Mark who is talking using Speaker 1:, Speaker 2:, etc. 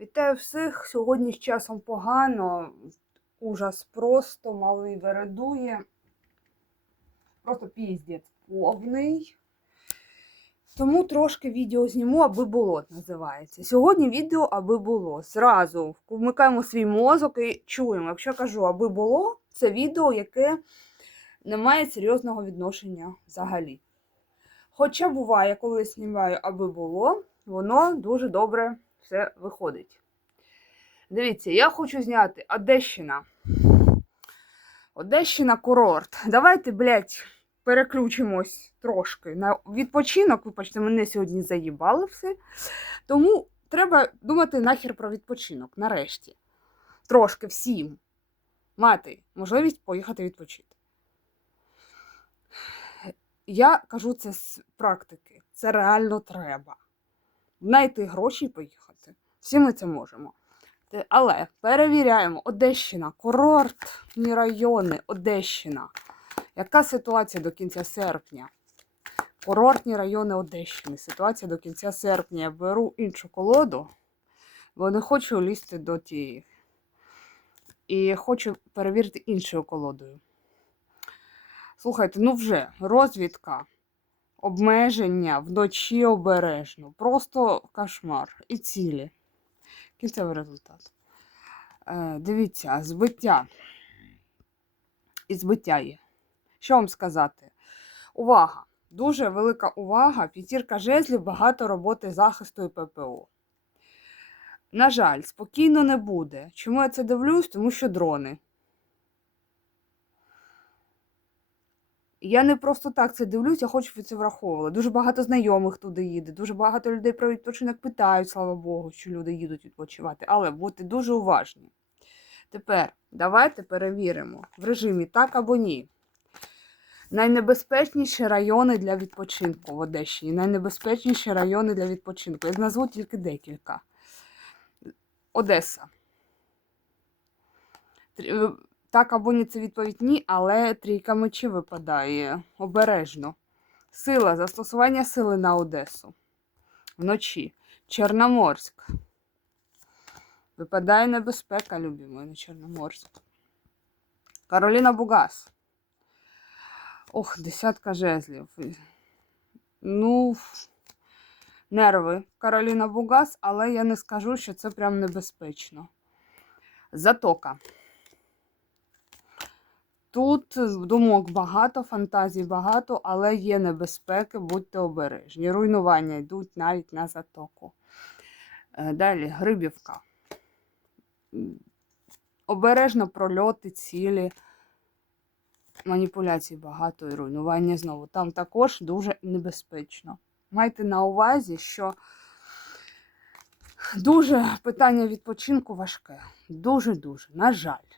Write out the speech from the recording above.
Speaker 1: Вітаю всіх. Сьогодні з часом погано. Ужас просто малий вередує. Просто піздець повний. Тому трошки відео зніму, аби було, називається. Сьогодні відео аби було. Зразу вмикаємо свій мозок і чуємо. Якщо кажу, аби було, це відео, яке не має серйозного відношення взагалі. Хоча буває, коли знімаю, аби було, воно дуже добре все виходить. Дивіться, я хочу зняти Одещина. Одещина курорт. Давайте, блядь, переключимось трошки на відпочинок. Вибачте, мене сьогодні заїбали все. Тому треба думати нахер про відпочинок нарешті. Трошки всім мати можливість поїхати відпочити. Я кажу це з практики. Це реально треба. Знайти гроші і поїхати. Всі ми це можемо. Але перевіряємо Одещина, курортні райони Одещина. Яка ситуація до кінця серпня? Курортні райони Одещини. Ситуація до кінця серпня. Я беру іншу колоду, бо не хочу лізти до тієї. І хочу перевірити іншою колодою. Слухайте, ну вже розвідка, обмеження вночі обережно. Просто кошмар. І цілі. Кінцевий результат. Е, дивіться, збиття. І збиття є. Що вам сказати? Увага! Дуже велика увага. П'ятірка жезлів, багато роботи захисту і ППО. На жаль, спокійно не буде. Чому я це дивлюсь? Тому що дрони. Я не просто так це дивлюсь, я хочу, це враховували. Дуже багато знайомих туди їде, дуже багато людей про відпочинок питають, слава Богу, що люди їдуть відпочивати. Але будьте дуже уважні. Тепер давайте перевіримо в режимі так або ні. Найнебезпечніші райони для відпочинку в Одещині. Найнебезпечніші райони для відпочинку. Я назву тільки декілька. Одеса. Так або ні, це відповідь ні, але трійка мечів випадає обережно. Сила, застосування сили на Одесу. Вночі. Чорноморськ. Випадає небезпека, любі на Чорноморськ. Кароліна Бугас. Ох, десятка жезлів. Ну, нерви. Кароліна Бугас, але я не скажу, що це прям небезпечно. Затока. Тут думок багато, фантазій багато, але є небезпеки, будьте обережні. Руйнування йдуть навіть на затоку. Е, Далі Грибівка. Обережно прольоти, цілі, маніпуляцій багато і руйнування знову. Там також дуже небезпечно. Майте на увазі, що дуже питання відпочинку важке. Дуже-дуже, на жаль.